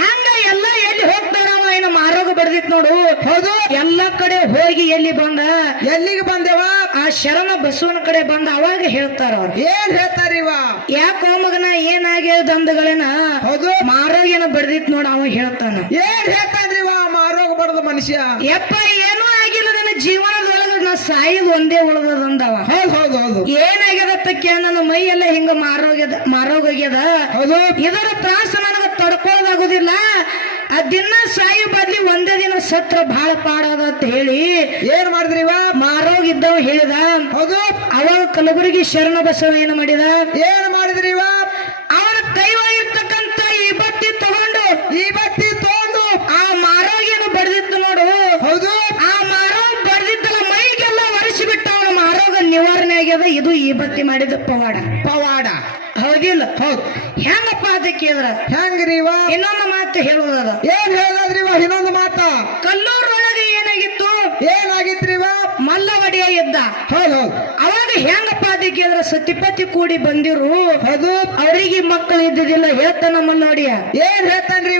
ಹಂಗ ಎಲ್ಲ ಎಲ್ಲಿ ಹೋಗ್ತಾರವ? ಏನ ಮಾರೋಗ ಬಡ್ದಿತ್ ನೋಡು. ಹೌದು. ಎಲ್ಲ ಕಡೆ ಹೋಗಿ ಎಲ್ಲಿ ಬಂದ? ಎಲ್ಲಿಗೆ ಬಂದೇವ? ಆ ಶರಣ ಬಸವನ ಕಡೆ ಬಂದ. ಅವಾಗ ಹೇಳ್ತಾರ ಅವ್ರು. ಏನ್ ಹೇಳ್ತಾರ ಇವ? ಯಾಕೋ ಮಗನ ಏನಾಗ್ಯದ ದಂದಗಳೇನ ಹೌದು. ಮಾರೋಗೇನ ಬಡ್ದಿತ್ ನೋಡ ಅವ ಹೇಳ್ತಾನ. ಏನ್ ಹೇಳ್ತಾನ್ರಿ ಇವ? ಮಾರೋಗ ಬಡದ ಮನುಷ್ಯ. ಯಪ್ಪ ಏನೂ ಆಗಿಲ್ಲ ನನ್ನ ಜೀವನದೊಳಗ ನಾ ಸಾಯೋದು ಒಂದೇ ಉಳ್ದದಂದವ. ಹೌದು ಹೌದು ಹೌದು. ಏನಾಗ್ಯದತ್ತ ಕೇಳ ನನ್ನ ಮೈ ಎಲ್ಲ ಹಿಂಗ ಮಾರೋಗ್ಯದ ಮಾರೋಗ್ಯದ ಹೌದು. ಇದರ ತ್ರಾಸ ನನಗ ತಡ್ಕೊಳ್ಳೋದಾಗುದಿಲ್ಲ ಆ ದಿನ ಸಾಯಿ ಬದ್ಲಿ ಒಂದೇ ದಿನ ಸತ್ರ ಬಹಳ ಪಾಡದ ಅಂತ ಹೇಳಿ ಏನ್ ಮಾಡಿದ್ರಿ ಮಾರೋಗಿದ್ದವ ಹೇಳಿದ. ಹೌದು. ಅವಾಗ ಕಲಬುರಗಿ ಶರಣ ಬಸವ ಏನು ಮಾಡಿದ. ಏನ್ ಮಾಡಿದ್ರಿ ಇವ? ಮಾಡಿದ ಪವಾಡ. ಪವಾಡ. ಹೌದಿಲ್ಲ? ಹೌದು. ಹೆಂಗಪ್ಪ ಅಂತ ಕೇಳಿದ್ರ? ಹೆಂಗ್ರಿ ಇನ್ನೊಂದು ಮಾತು ಹೇಳೋದ ಏನ್ ಹೇಳದ್ರಿ ಇನ್ನೊಂದು ಮಾತ. ಕಲ್ಲೂರೊಳಗೆ ಏನಾಗಿತ್ತು? ಏನಾಗಿತ್ರಿ ಮಲ್ಲವಡಿಯ ಮಲ್ಲ ಒಡೆಯ ಇದ್ದ ಹೌದು ಹೌದು. ಅವಾಗ ಹೆಂಗಪ್ಪ ಅಂತ ಕೇಳಿದ್ರ? ಸತಿಪತಿ ಕೂಡಿ ಬಂದಿರು. ಅದು ಅವರಿಗೆ ಮಕ್ಕಳು ಇದ್ದಿದ್ದಿಲ್ಲ. ಹೇಳ್ತಾನ ಮಲ್ಲ ಒಡೆಯ ಏನ್ ಹೇಳ್ತಾನ್ರಿ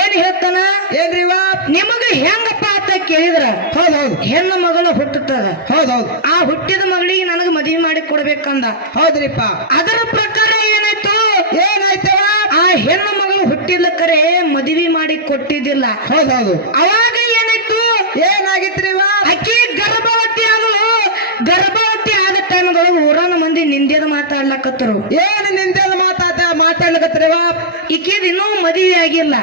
ಏನ್ ಹೇಳ್ತಾನ? ಏನ್ರಿ ನಿಮಗೆ ಹೆಂಗಪ್ಪ ಕೇಳಿದ್ರ ಹೌದೌದು ಹೌದ್. ಹೆಣ್ಣು ಮಗಳು ಹುಟ್ಟುತ್ತದ. ಹೌದೌದು ಹೌದ್. ಆ ಹುಟ್ಟಿದ ಮಗಳಿಗೆ ನನಗೆ ಮದುವೆ ಮಾಡಿ ಕೊಡ್ಬೇಕಂದ. ಹೌದ್ರಿಪ್ಪ. ಅದರ ಪ್ರಕಾರ ಏನಾಯ್ತು? ಏನಾಯ್ತು ಆ ಹೆಣ್ಣು ಮಗಳು ಹುಟ್ಟಿಲ್ಲ ಕರೆ ಮದುವೆ ಮಾಡಿ ಕೊಟ್ಟಿದ್ದಿಲ್ಲ. ಹೌದೌದು ಹೌದು. ಅವಾಗ ಏನಾಯ್ತು? ಏನಾಗಿತ್ರಿ ಅಕ್ಕಿ ಗರ್ಭವತಿ ಆಗಲು ಗರ್ಭವತಿ ಆದ ಟೈಮ್ದೊಳಗೆ ಊರನ ಮಂದಿ ನಿಂದ್ಯದ ಮಾತಾಡ್ಲಕತ್ತರು. ಏನು ನಿಂದ್ಯದ ಇವ ಈಕಿದ ಇನ್ನೂ ಮದುವೆ ಆಗಿಲ್ಲ.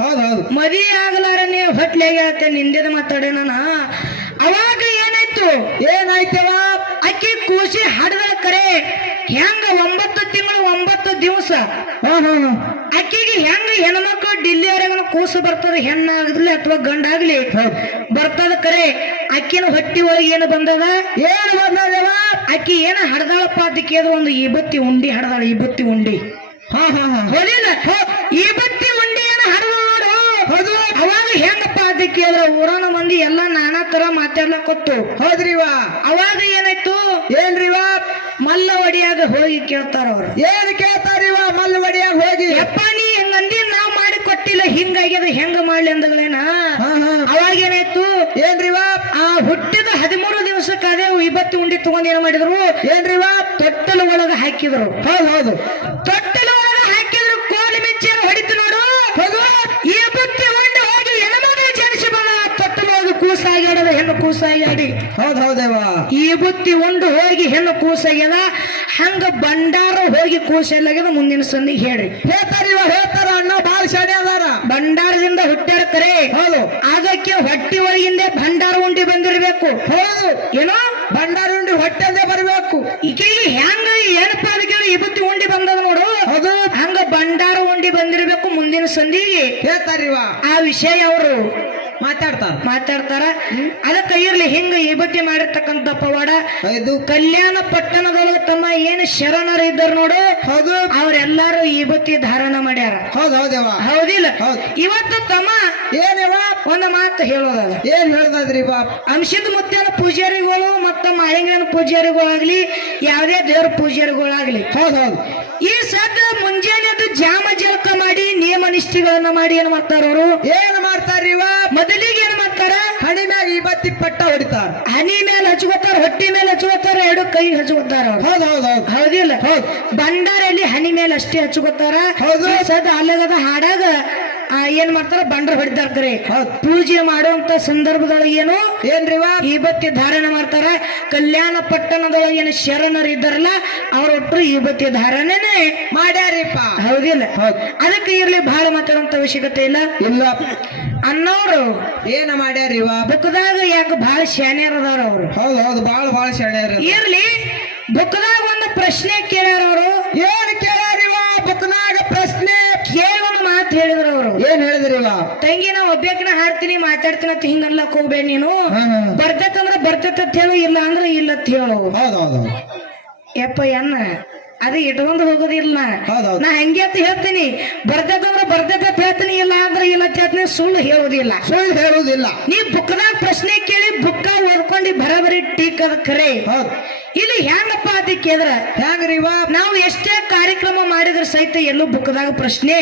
ಹೌದ್ ಹೌದು. ಮದುವೆ ಆಗಲಾರನೆ ಹೊಟ್ಲೆಗೆ ಆತ ನಿಂದ್ಯದ ಮಾತಾಡೋಣ ಅವಾಗ ಏನಾಯ್ತು? ಏನಾಯ್ತವ? ಅಕ್ಕಿ ಕೂಸಿ ಹಡದ ಕರೆ ಹೆಂಗ ಒಂಬತ್ತು ತಿಂಗಳು ಒಂಬತ್ತು ದಿವಸ. ಅಕ್ಕಿಗೆ ಹೆಂಗ ಹೆಣ್ಮಕ್ಳು ಡಿಲ್ಲಿವರೆಗೂ ಕೂಸು ಬರ್ತದ ಹೆಣ್ಣಾಗ್ಲಿ ಅಥವಾ ಗಂಡಾಗ್ಲಿ ಬರ್ತದ ಕರೆ ಅಕ್ಕಿನ ಹೊಟ್ಟಿ ಒಳಗೆ ಏನು ಬಂದದ? ಏನು ಬಂದದವ ಅಕ್ಕಿ ಏನ ಹಡ್ದಾಳಪ್ಪ ಅದಕ್ಕೆ ಒಂದು ಇಬತ್ತಿ ಉಂಡಿ ಹಡ್ದಾಳ ಇಬತ್ತಿ ಉಂಡಿ. ಹಾ ಹಾ ಹಾ ಹೋಲಿಲ್ಲ ಇಬತ್ತಿ ಉಂಡಿ ಏನ ಹಡ್ದ ನೋಡು. ಹೌದು ಅವಾಗ ಹೆಂಗಪ್ಪ ಅಂತ ಕೇಳಿದ್ರೆ. ಊರನ ಮಂದಿ ಎಲ್ಲ ನಾನಾ ತರ ಮಾತಾಡ್ಲಕೊತ್ತು ಹೌದ್ರಿ ಇವ ಅವಾಗ ಏನಾಯ್ತು? ಏನ್ರಿವ ಮಲ್ಲ ಒಡಿಯಾಗ ಹೋಗಿ ಕೇಳ್ತಾರ ಅವ್ರು. ಏನ್ ಕೇಳ್ತಾರೆ ಇವ ಮಲ್ಲ ಒಡಿಯಾಗ ಹೋಗಿ. ಯಪ್ಪ ನೀ ಹೆಂಗಂದಿ ನಾವ್ ಮಾಡಿ ಕೊಟ್ಟಿಲ್ಲ. ಹಿಂಗಾಗ್ಯದ ಹೆಂಗ ಮಾಡ್ಲಿ ಹಾ ಅವಾಗ ಏನಾಯ್ತು? ಏನ್ರಿವ ಆ ಹುಟ್ಟಿದ ಹದಿಮೂರು ದಿವಸಕ್ಕೆ ಅದೇ ಇವತ್ತು ಉಂಡಿ ತಗೊಂಡ್ ಏನ್ ಮಾಡಿದ್ರು? ಏನ್ರಿವ ತೊಟ್ಟಲು ಒಳಗ ಹಾಕಿದ್ರು. ಹೌದು ಹೌದು. ತೊಟ್ಟಲು ಹೌದ್ ಹೌದೇವ ಈ ಬುತ್ತಿ ಉಂಡು ಹೋಗಿ ಹೆಣ್ಣು ಕೂಸಾಗ್ಯದ ಹಂಗ ಬಂಡಾರ ಹೋಗಿ ಕೂಸಲ್ಲಾಗ್ಯದ ಮುಂದಿನ ಸಂದಿಗೆ ಹೇಳ್ರಿ. ಹೇಳ್ತಾರ ಇವ ಹೇಳ್ತಾರ ಅಣ್ಣ ಬಾಳ ಶಾಣೆ ಅದಾರ. ಭಂಡಾರದಿಂದ ಹುಟ್ಟಾಡ್ತಾರೆ ಹೌದು. ಅದಕ್ಕೆ ಹೊಟ್ಟಿ ಒಳಗಿಂದ ಭಂಡಾರ ಉಂಡಿ ಬಂದಿರ್ಬೇಕು. ಹೌದು. ಏನೋ? ಭಂಡಾರ ಉಂಡಿ ಹೊಟ್ಟೆದೇ ಬರ್ಬೇಕು. ಈಕೆಗೆ ಹೆಂಗ ಏನಪ್ಪ ಅದಕ್ಕೆ ಬುತ್ತಿ ಉಂಡಿ ಬಂದದ ನೋಡು. ಹೌದು. ಹಂಗ ಭಂಡಾರ ಉಂಡಿ ಬಂದಿರ್ಬೇಕು ಮುಂದಿನ ಸಂದಿಗೆ ಹೇಳ್ತಾರ ಇವ ಆ ವಿಷಯ ಅವರು ಮಾತಾಡ್ತಾರ ಮಾತಾಡ್ತಾರ? ಅದಕ್ಕೆ ಇರ್ಲಿ ಹಿಂಗ ಇಬತ್ತಿ ಮಾಡಿರ್ತಕ್ಕಂಥ ಪವಾಡ. ಇದು ಕಲ್ಯಾಣ ಪಟ್ಟಣದೊಳಗೆ ತಮ್ಮ ಏನು ಶರಣರು ಇದ್ದರು ನೋಡು ಹೌದು. ಅವ್ರೆಲ್ಲಾರು ಇಬತ್ತಿ ಧಾರಣ ಮಾಡ್ಯಾರ. ಹೌದ್ ಹೌದೇವ ಹೌದಿಲ್ಲ? ಹೌದ್. ಇವತ್ತು ತಮ್ಮ ಏನೇವ? ಒಂದು ಮಾತು ಹೇಳೋದಾಗ ಏನ್ ಹೇಳ್ದದ್ರಿ ಬಾಪ್? ಅಂಶದ ಮುತ್ತಿನ ಪೂಜಾರಿಗಳು ಮತ್ತ ಮಾಳಿಂಗನ ಪೂಜಾರಿಗಳಾಗ್ಲಿ ಯಾವ್ದೇ ದೇವ್ರ ಪೂಜಾರಿಗಳಾಗ್ಲಿ ಹೌದ್ ಹೌದು. ಈ ಸದ್ದ ಮುಂಜಾನೆದು ಜಾಮ ಜಲಕ ಮಾಡಿ ನಿಯಮ ನಿಷ್ಠೆಗಳನ್ನ ಮಾಡಿ ಏನ್ ಮಾಡ್ತಾರ ಅವರು ಏನ್ ಮಾಡ್ತಾರ ಇವ ಮೊದಲಿಗೆ ಮ್ಯಾಗ ಈ ಬತ್ತಿ ಪಟ್ಟ ಹೊಡಿತಾರ ಹನಿ ಮೇಲೆ ಹಚ್ಕೋತಾರ ಹೊಟ್ಟಿ ಮೇಲೆ ಹಚ್ಕೋತಾರ ಎರಡು ಕೈ ಹಚ್ಕೋತಾರ ಹೌದ್ ಹೌದ್ ಹೌದ್. ಹೌದಿಲ್ಲ? ಬಂಡಾರಲ್ಲಿ ಹನಿ ಮೇಲೆ ಅಷ್ಟೇ ಹಚ್ಕೋತಾರ. ಹೌದು. ಸದ ಅಲ್ಲಗದ ಹಾಡಾಗ ಏನ್ ಮಾಡ್ತಾರೆ? ಬಂಡ್ರ ಹೊಡಿತಾರ ಕರೆ. ಹೌದ್. ಪೂಜೆ ಮಾಡುವಂತ ಸಂದರ್ಭದೊಳಗೆ ಏನು? ಏನ್ರಿವ ಇವ? ಈ ಬತ್ತಿ ಧಾರಣೆ ಮಾಡ್ತಾರ. ಕಲ್ಯಾಣ ಪಟ್ಟಣದೊಳಗೆ ಏನು ಶರಣರು ಇದ್ದಾರಲ್ಲ ಈ ಬತ್ತಿ ಧಾರಣೆನೆ ಮಾಡ್ಯಾರಿಪ್ಪ. ಹೌದಿಲ್ಲ. ಹೌದ್. ಅದಕ್ಕೆ ಇರ್ಲಿ ಬಹಳ ಮಾತಾಡುವಂತ ಅವಶ್ಯಕತೆ ಇಲ್ಲ. ಇಲ್ಲ. ಅನ್ನೋರು ಏನ ಮಾಡ್ಯಾರಿವ ಬುಕ್ಕದಾಗ ಬುಕ್ದಾಗ ಯಾಕೆ ಬಹಳ ಶಾಣ್ಯರದಾರ ಅವರು? ಹೌದು ಹೌದು. ಬಹಳ ಬಹಳ ಶಾಣ್ಯರ ಇರ್ಲಿ ಬುಕ್ದಾಗ ಒಂದು ಪ್ರಶ್ನೆ ಕೇಳ್ಯಾರ ಅವರು. ಏನು ಕೇಳ್ಯಾರ? ತಂಗಿ ನಾ ಒಬ್ಬೇಕನ ಹಾಡ್ತೀನಿ ಮಾತಾಡ್ತೀನಿ ಅಂತ ಹಿಂಗಲ್ಲಕ್ ಹೋಗ್ಬೇಡ ನೀನು. ಬರ್ತತಂದ್ರ ಬರ್ತತ್ತ ಬರ್ತೈತೆ ಹೇಳು ಇಲ್ಲ ಅಂದ್ರೆ ಇಲ್ಲ ಅಂತ ಹೇಳು. ಹೌದು ಹೌದ್ ಹೌದ್. ಯಪ್ಪ ಎನ್ನ? ಅದು ಇಟ್ಕೊಂಡು ಹೋಗೋದಿಲ್ಲ ನಾ. ಹಂಗೆ ಅಂತ ಹೇಳ್ತೀನಿ. ಬರ್ತದಂದ್ರ ಬರ್ತದ ಅಂತ ಹೇಳ್ತೀನಿ ಇಲ್ಲ ಅಂದ್ರೆ ಇಲ್ಲ ಅಂತ ಹೇಳ್ತೀನಿ. ಸುಳ್ಳು ಹೇಳುದಿಲ್ಲ ಸುಳ್ಳು ಹೇಳುದಿಲ್ಲ ನೀ ಬುಕ್ದಾಗ ಪ್ರಶ್ನೆ ಕೇಳಿ ಬುಕ್ಕ ಓದ್ಕೊಂಡು ಬರಬರಿ ಟೀಕ್ ಕರೆ. ಇಲ್ಲಿ ಹೆಂಗಪ್ಪ ಅಂತ ಕೇಳಿದ್ರ? ಹೆಂಗ್ರಿ ಇವ ನಾವು ಎಷ್ಟೇ ಮಾಡಿದ್ರು ಸಹಿತ ಎಲ್ಲೂ ಬುಕ್ದಾಗ ಪ್ರಶ್ನೆ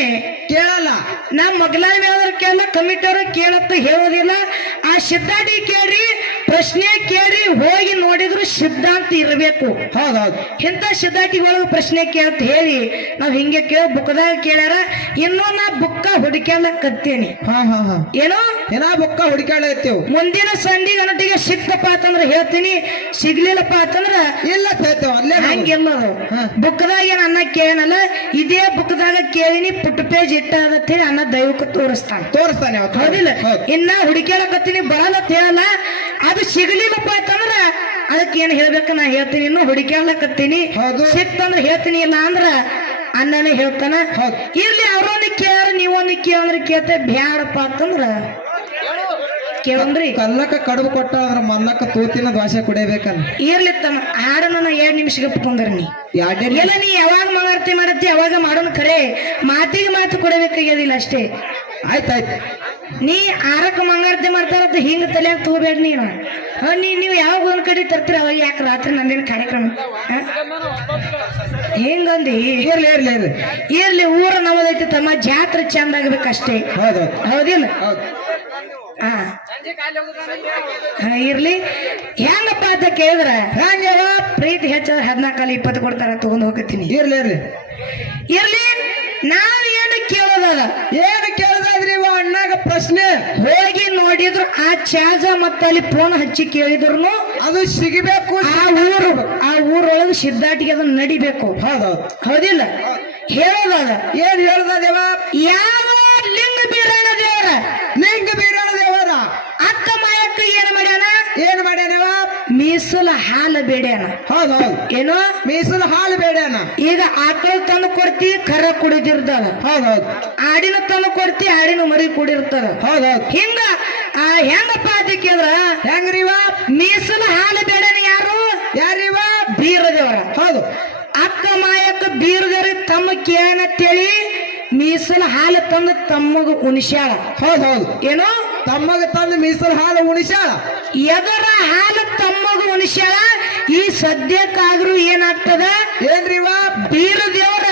ಕೇಳಲ್ಲ. ನಾ ಮಗಲಾನ ಕೇಳ ಕೇಳಲ್ಲ ಕಮಿಟಿ ಅವ್ರ ಕೇಳತ್ತ ಹೇಳೋದಿಲ್ಲ. ಆ ಸಿದ್ಧಾಂತಿ ಕೇಳ್ರಿ ಪ್ರಶ್ನೆ ಕೇಳ್ರಿ ಹೋಗಿ ನೋಡಿದ್ರು ಸಿದ್ಧಾಂತ ಇರಬೇಕು. ಹೌದೌದು. ಇಂಥ ಸಿದ್ಧಾಂತಿ ಒಳಗ ಪ್ರಶ್ನೆ ಕೇಳತ್ ಹೇಳಿ. ನಾವ್ ಹಿಂಗೆ ಕೇಳ ಬುಕ್ದಾಗ ಕೇಳ್ಯಾರ ಇನ್ನೂ ನಾ ಬುಕ್ಕ ಹುಡುಕ್ಯಾಲಕತ್ತೇನಿ ಹಾ ಹಾ ಹಾ. ಏನೋ? ಏನ ಬುಕ್ಕ ಹುಡುಕ್ಯಾಳತ್ತೇವ್ ಮುಂದಿನ ಸಂಧಿ ಗಣಟಿಗೆ ಸಿಕ್ತಪ್ಪ ಅಂತಂದ್ರ ಹೇಳ್ತೀನಿ. ಸಿಗ್ಲಿಲ್ಲಪ್ಪ ಅಂತಂದ್ರ ಇಲ್ಲ ಹೇಳ್ತೇವ್ ಅಲ್ಲೇ. ಹಂಗಿಲ್ಲ ಅದು ಬುಕ್ದಾಗ ಏನ್ ಅನ್ನ ಕೇಳಲ್ಲ ಇದೇ ಬುಕ್ದಾಗ ಕೇಳಿನಿ ಪುಟ್ಟ ಪೇಜ್ ಇಟ್ಟ ಅಂತ ಹೇಳಿ ಅನ್ನ ದೈವಕ್ಕೆ ತೋರಿಸ್ತಾನ. ತೋರಿಸ್ತಾನೆ ಅವ ಹೌದಿಲ್ಲ? ಹೌದು. ಇನ್ನ ಹುಡುಕ್ಯಾಳಕತ್ತೀನಿ ಬರಲ್ಲ ಅಂತ ಹೇಳಲ್ಲ. ಅದು ಸಿಗ್ಲಿಲ್ಲಪ್ಪ ಅಂತಂದ್ರ ಅದಕ್ಕೆ ಏನ್ ಹೇಳ್ಬೇಕು ನಾ ಹೇಳ್ತೀನಿ ಇನ್ನು ಹುಡುಕ್ಯಾಳಕತ್ತೀನಿ ಹೌದು. ಸಿಕ್ತಂದ್ರ ಹೇಳ್ತೀನಿ ಇಲ್ಲ ಅಂದ್ರ ಅನ್ನನೇ ಹೇಳ್ತಾನ. ಇರ್ಲಿ ಅವ್ರೊಂದು ಕೇಳ ನೀವೊಂದು ಕೇಳಂದ್ರೆ ಕೇಳ್ತೆ ಬ್ಯಾಡಪ್ಪ ಅಂತಂದ್ರ ಕೇಳಂದ್ರಿ ಕಲ್ಲಕ್ಕ ಕಡುಬು ಕೊಟ್ಟ ಅದ್ರ ಮಲ್ಲಕ್ಕ ತೂತಿನ ದ್ವಾಸೆ ಕುಡಿಯಬೇಕಂತ ಇರ್ಲಿ ತಮ್ಮ ಹಾಡನ್ನ ನಾ ಎರಡ್ ನಿಮಿಷ ಗಪ್ಕೊಂಡ್ರಿ ನೀ. ಎರಡೇ ಎಲ್ಲ ನೀ ಯಾವಾಗ ಮಂಗಾರತಿ ಮಾಡತ್ತಿ ಅವಾಗ ಮಾಡೋಣ ಕರೆ. ಮಾತಿಗೆ ಮಾತು ಕೊಡಬೇಕಾಗ್ಯದಿಲ್ಲ ಅಷ್ಟೇ. ಆಯ್ತಾಯ್ತು ನೀ ಆರಕ್ಕೆ ಮಂಗಾರತಿ ಮಾಡ್ತಾರಂತ ಹಿಂಗ ತಲೆಯಾಗ ತಗೋಬೇಡ ನೀನು. ನೀವು ಯಾವಾಗ ಒಂದ್ ಕಡೆ ತರ್ತೀರ ಅವಾಗ ಯಾಕೆ ರಾತ್ರಿ ನಂದಿನ ಕಾರ್ಯಕ್ರಮ? ಹೆಂಗಂದಿ? ಇರ್ಲಿ ಇರ್ಲಿ ಇರ್ಲಿ. ಇರ್ಲಿ ಊರ ನಮ್ಮದೈತಿ ತಮ್ಮ ಜಾತ್ರೆ ಚಂದ ಆಗ್ಬೇಕಷ್ಟೇ. ಹೌದೇನು? ಹೌದಿಲ್ಲ ಹೌದು. ಹಾ. ಹಾ, ಇರ್ಲಿ. ಹೆಂಗಪ್ಪ ಅಂತ ಕೇಳಿದ್ರ? ರಾಜ್ಯವ ಪ್ರೀತಿ ಹೆಚ್ಚ ಹದಿನಾಲ್ಕಲ್ಲಿ ಇಪ್ಪತ್ತು ಕೊಡ್ತಾರ ತಗೊಂಡು ಹೋಗತ್ತೀನಿ. ಇರ್ಲಿ ಇರ್ಲಿ. ಇರ್ಲಿ ನಾವ್ ಏನು ಕೇಳೋದದ. ಏನು ಕೇಳದ್ರಿ ಇವ ಅಣ್ಣಾಗ ಪ್ರಶ್ನೆ. ಹೋಗಿ ನೋಡಿದ್ರು ಆ ಚಾಜ ಮತ್ತ ಅಲ್ಲಿ ಫೋನ್ ಹಚ್ಚಿ ಕೇಳಿದ್ರು ಅದು ಸಿಗಬೇಕು ಆ ಊರು ಆ ಊರೊಳಗೆ ಸಿದ್ಧಾಟಿಗೆ ಅದನ್ನ ನಡಿಬೇಕು. ಹೌದೌದು ಹೌದಿಲ್ಲ? ಹೇಳೋದದ. ಏನ್ ಹೇಳ್ದೇವ ಯಾವ ಲಿಂಗ ಬೀರಣ ದೇವರ? ಲಿಂಗ ಬೀರಣ ದೇವರ. ಅಕ್ಕ ಮಾಯಕ್ಕ ಏನ್ ಮಾಡ್ಯಾನ? ಏನ್ ಮಾಡ್ಯಾನವ ಮೀಸಲ ಹಾಲು ಬೇಡ್ಯಾನ. ಹೌದೌದು ಏನೋ? ಮೀಸಲು ಹಾಲು ಬೇಡ್ಯಾನ. ಈಗ ಆಕಳ ತಂದು ಕೊಡ್ತಿ ಕರ ಕುಡಿದಿರ್ತಾರ. ಹೌದೌದು ಆಡಿನ ತಂದು ಕೊಡ್ತಿ ಆಡಿನ ಮರಿ ಕುಡಿರ್ತಾರ. ಹೌದೌದು ಹಿಂಗ ಆ ಹೆಂಗಪ್ಪ ಅದಕ್ಕೆ ಅಂದ್ರ? ಹೆಂಗ್ರಿವ ಮೀಸಲು ಹಾಲು ಬೇಡ್ಯಾನ ಯಾರು? ಯಾರಿವ ಬೀರದೇವರ. ಹೌದು. ಅಕ್ಕ ಮಾಯಕ್ಕ ಬೀರದೇವ್ರಿ ತಮ್ಮ ಕೇಳಂತೇಳಿ ಮೀಸಲು ಹಾಲು ತಂದು ತಮ್ಮಗ ಉಣಿಸ್ಯಾಳ. ಹೌದೌದು ಏನೋ? ತಮ್ಮಗ ತಂದು ಮೀಸಲು ಹಾಲು ಉಣಿಸ್ಯಾಳ. ಎದರ ಹಾಲು ತಮ್ಮಗ ಉಣಿಸ್ಯಾಳ? ಈ ಸದ್ಯಕ್ಕಾದ್ರೂ ಏನಾಗ್ತದ? ಏನ್ರಿವ ಬೀರ ದೇವರ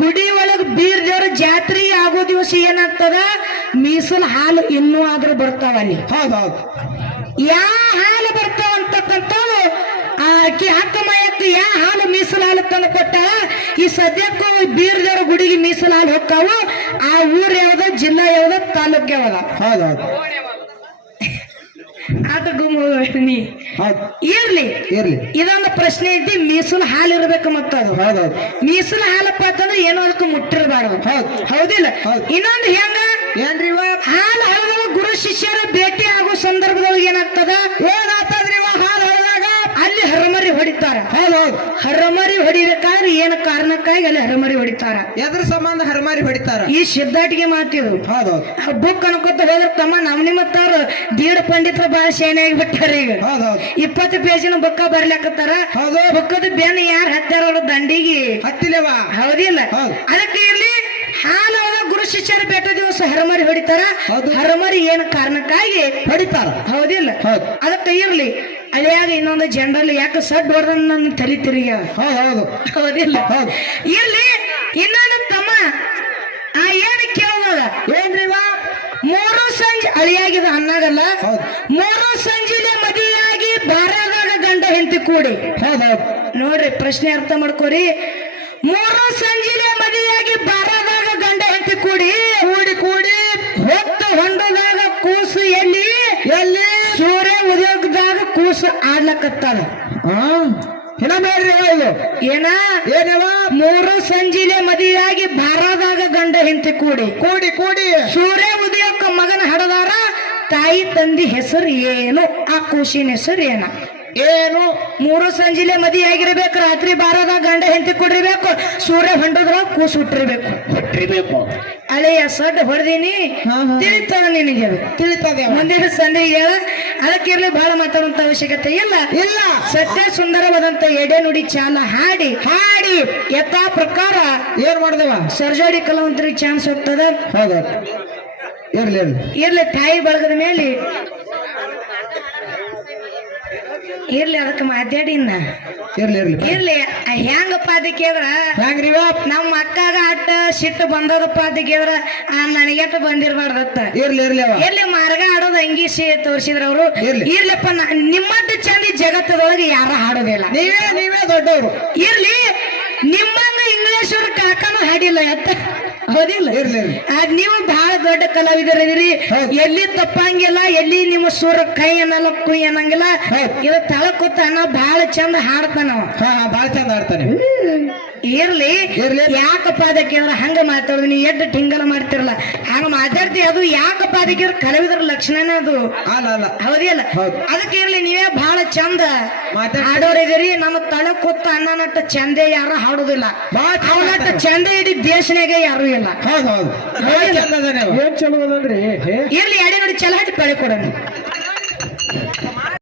ಗುಡಿ ಒಳಗ ಬೀರ್ ದೇವರ ಜಾತ್ರೆ ಆಗೋ ದಿವಸ ಏನಾಗ್ತದ? ಮೀಸಲು ಹಾಲು ಇನ್ನೂ ಆದ್ರೂ ಬರ್ತಾವ ಅಲ್ಲಿ. ಹೌದೌದು ಯಾವ ಹಾಲು ಬರ್ತಾವ ಅಂತಕ್ಕಂಥವು ಅಕ್ಕ ಮಾಯಕ್ಕ ಯಾ ಹಾಲು ಮೀಸಲು ಹಾಲು ತಂದು ಕೊಟ್ಟ? ಈ ಸದ್ಯಕ್ಕೂ ಬೀರ್ದರ ಗುಡಿಗೆ ಮೀಸಲು ಹಾಲು ಹೋಗ್ತಾವು ಆ ಊರ್ ಯಾವ್ದ? ಜಿಲ್ಲಾ ಯಾವ್ದ? ತಾಲೂಕ್ ಯಾವ್ದ? ಹೌದೌದು ಅದು ಗುಮ್ಮ ಹೌದು. ಇರ್ಲಿ. ಇರ್ಲಿ. ಇದೊಂದು ಪ್ರಶ್ನೆ ಐತಿ ಮೀಸಲು ಹಾಲು ಇರ್ಬೇಕು ಮತ್ತದು ಹೌದೌದು ಮೀಸಲು ಹಾಲಪ್ಪ ಅಂತಂದ್ರೆ ಏನೋ ಅದಕ್ಕೆ ಮುಟ್ಟಿರ್ಬಾರ್ದು. ಹೌದು. ಹೌದಿಲ್ಲ? ಹೌದು. ಇನ್ನೊಂದು ಹೆಂಗ? ಏನ್ರಿ ಹಾಲು ಹರಿದಾಗ ಗುರು ಶಿಷ್ಯರ ಭೇಟಿ ಆಗೋ ಸಂದರ್ಭದೊಳಗೆ ಏನಾಗ್ತದ? ಏನಾಗ್ತದ್ರಿವ ಹೊಡಿತಾರ. ಹೌದೌದು ಹರಮರಿ ಹೊಡಿಬೇಕಾದ್ರೆ ಏನು ಕಾರಣಕ್ಕಾಗಿ ಅಲ್ಲಿ ಹರಮರಿ ಹೊಡಿತಾರ? ಎದ್ರ ಸಂಬಂಧ ಹರಮಾರಿ ಹೊಡಿತಾರ? ಈ ಸಿದ್ಧಾಟಿಗೆ ಮಾತಿದ್ರು ಹೌದು ಬುಕ್ ಅನ್ಕೋತ ಹೋದ್ರ ತಮ್ಮ ನಮ್ ನಿಮ್ಮತ್ತಾರ ದೀಡ್ ಪಂಡಿತರ ಬಾಳ ಶೇನೆ ಆಗಿಬಿಟ್ಟಾರ ಈಗ. ಇಪ್ಪತ್ತು ಪೇಜಿನ ಬುಕ್ಕ ಬರ್ಲಾಕತ್ತಾರ ಹೌದು. ಬುಕ್ಕದ ಬೆನ್ನ ಯಾರು ಹತ್ತಾರ ದಂಡಿಗೆ? ಹತ್ತಿಲ್ಲವಾ? ಹೌದಿಲ್ಲ. ಹೌದು. ಅದಕ್ಕೆ ಇರ್ಲಿ ಹಾಲು ಗುರು ಶಿಷ್ಯರ ಭೇಟ ದಿವಸ ಹರಮರಿ ಹೊಡಿತಾರ. ಹೌದು. ಹರಮರಿ ಏನ್ ಕಾರಣಕ್ಕಾಗಿ? ಹೊಡಿತಾರ. ಹೌದಿಲ್ಲ. ಹೌದು. ಅದಕ್ಕೆ ಇರ್ಲಿ ಅಳಿಯಾಗ ಇನ್ನೊಂದು ಜನರಲ್ ಯಾಕೆ ಸಡ್ ಹೊಡೆದ ನನ್ನ ತಲೆ ತಿರುಗ್ಯಾವ? ಹೌದು. ಹೌದಿಲ್ಲ. ಹೌದು. ಇಲ್ಲಿ ಇನ್ನೊಂದು ತಮ್ಮ ಆ ಏನು ಕೇಳೋದ ಏನ್ರಿ ಮೂರು ಸಂಜೆ ಅಳಿಯಾಗಿದ ಅನ್ನಾಗಲ್ಲ ಹೌದು. ಮೂರು ಸಂಜೆ ಮದುವೆಯಾಗಿ ಬಾರದಾಗ ಗಂಡ ಹೆಂಡತಿ ಕೂಡಿ. ಹೌದೌದು ನೋಡ್ರಿ ಪ್ರಶ್ನೆ ಅರ್ಥ ಮಾಡ್ಕೋರಿ. ಮೂರು ಸಂಜೆಲೆ ಮದುವೆಯಾಗಿ ಬಾರದಾಗ ಗಂಡ ಹೆಂಡತಿ ಕೂಡಿ ಹೊತ್ತ ಹೊಂಡದಾಗ ಕೂಸು ಎಲ್ಲಿ ಎಲ್ಲಿ ಸೂರ್ಯ ಉದ್ಯೋಗದಾಗ ಇನ್ನ ಬೇಡ್ರಿ ಇದು ಏನ? ಏನವ ಮೂರು ಸಂಜಿಲೆ ಮದಿಯಾಗಿ ಬಾರದಾಗ ಗಂಡ ಹೆಂಡತಿ ಕೂಡಿ. ಕೂಡಿ ಕೂಡಿ. ಸೂರ್ಯ ಉದಯಕ್ಕ ಮಗನ ಹಡದಾರ ತಾಯಿ ತಂದಿ ಹೆಸರು ಏನು ಆ ಕೂಸಿನ ಹೆಸರು ಏನ? ಏನು? ಮೂರು ಸಂಜಿಲೆ ಮದಿ ಆಗಿರ್ಬೇಕು ರಾತ್ರಿ ಬಾರದಾಗ ಗಂಡ ಹೆಂಡತಿ ಕೊಡಿರ್ಬೇಕು ಸೂರ್ಯ ಹೊಂಡದ್ರ ಕೂಸು ಹುಟ್ಟಿರ್ಬೇಕು. ಹುಟ್ಟಿರ್ಬೇಕು. ಹಳೆಯ ಸೊಡ್ಡ ಹೊಡೆದೀನಿ. ತಿಳಿತಾವ ನಿನಗೆ ಅದು. ತಿಳಿತದೆ. ಮುಂದಿನ ಹೇಳ. ಅದಕ್ಕಿರ್ಲಿ ಬಹಳ ಮಾತಾಡುವಂತ ಅವಶ್ಯಕತೆ ಇಲ್ಲ. ಇಲ್ಲ. ಸತ್ಯ ಸುಂದರವಾದಂತ ಎಡೆ ನುಡಿ ಚಾಲ ಹಾಡಿ. ಹಾಡಿ. ಯಥಾ ಪ್ರಕಾರ ಏನ್ ಮಾಡ್ದವ? ಸರ್ಜಾಡಿ ಕಲಾವಂತರಿಗೆ ಚಾನ್ಸ್ ಹೋಗ್ತದ? ಹೌದ. ಇರ್ಲಿ. ಇರ್ಲಿ ತಾಯಿ ಬಳಗದ ಮೇಲೆ ಇರ್ಲಿ ಅದಕ್ಕೆ ಮಾತಾಡಿನ ಇರ್ಲಿ ಇರ್ಲಿ. ಇರ್ಲಿ. ಹೆಂಗಪ್ಪ ಅದಕ್ಕೆ ನಮ್ಮ ಅಕ್ಕಾಗ ಅಟ್ಟ ಸಿಟ್ಟು ಬಂದದಪ್ಪ ಅದಕ್ಕೆ ನನಗೆ ನನಗೆಟ್ಟ ಬಂದಿರ್ಬಾರ್ದತ್ತ. ಇರ್ಲಿ ಇರ್ಲಿ ಎಲ್ಲಿ ಮಾರ್ಗ ಆಡೋದು ಅಂಗೀಸಿ ತೋರಿಸಿದ್ರ ಅವರು. ಇರ್ಲಿಪ್ಪ ಇರ್ಲಪ್ಪ ನಾ- ನಿಮ್ಮಂತ ಚಂದ ಜಗತ್ತದೊಳಗೆ ಯಾರ ಹಾಡೋದಿಲ್ಲ. ನೀವೇ ನೀವೇ ದೊಡ್ಡವರು. ಇರ್ಲಿ ನಿಮ್ಮಂಗ ಇಂಗ್ಲೇಶ್ವರ ಕಾಕನು ಹಾಡಿಲ್ಲ ಎತ್ತ. ಹೌದಿಲ್ಲ ಅದ್ ನೀವು ಬಹಳ ದೊಡ್ಡ ಕಲಾವಿದರಿದ್ದೀರಿ. ಹೌದ್. ಎಲ್ಲಿ ತಪ್ಪಂಗಿಲ್ಲ ಎಲ್ಲಿ ನಿಮ್ಮ ಸುರ ಕೈ ಅನ್ನಲ್ಲ ಕುಯ್ ಅನ್ನಂಗಿಲ್ಲ. ಇದು ತಳಕುತ್ತ ಅಣ್ಣ ಬಹಳ ಚಂದ ಹಾಡ್ತಾನ ಬಹಳ ಚಂದ ಆಡ್ತಾನೆ ಇರ್ಲಿ. ಇರ್ಲಿ. ಯಾಕಪ್ಪ ಅದಕ್ಕೆ ಅಂದ್ರೆ ಹಂಗ ಮಾತಾಡೋದು? ನೀ ಎಡ್ಡ ಟಿಂಗಲ ಮಾಡ್ತಿರಲ್ಲ? ಹಂಗ ಮಾತಾಡ್ತಿ ಅದು ಯಾಕಪ್ಪ ಅದಕ್ಕೆ ಕಲವಿದ್ರ ಲಕ್ಷಣನೇ ಅದು? ಅಲ್ಲ ಅಲ್ಲ. ಹೌದಿಲ್ಲ ಹೌದ್. ಅದಕ್ಕೆ ಇರ್ಲಿ ನೀವೇ ಬಹಳ ಚಂದ ಮಾತಾಡೋರಿದಿರಿ ಹಾಡೋರಿದಿರಿ ನಮ್ಮ ತಳ ಕೂತ ಅನ್ನನಟ್ಟ ಚಂದೆ ಯಾರು ಹಾಡುದಿಲ್ಲ. ಬಾಳ ಚಂದ ಅವನಟ್ಟ ಹಾಡ್ತಾನೆ. ಇಡೀ ದೇಶನಾಗೆ ಯಾರು ಇಲ್ಲ. ಬಾಳ ಚಂದ ಇರ್ಲಿ ಎಡೆ ನೋಡಿ ಚಲ ಹಟ್ಟಿ ಪಳೆ ಕೊಡೋಣ.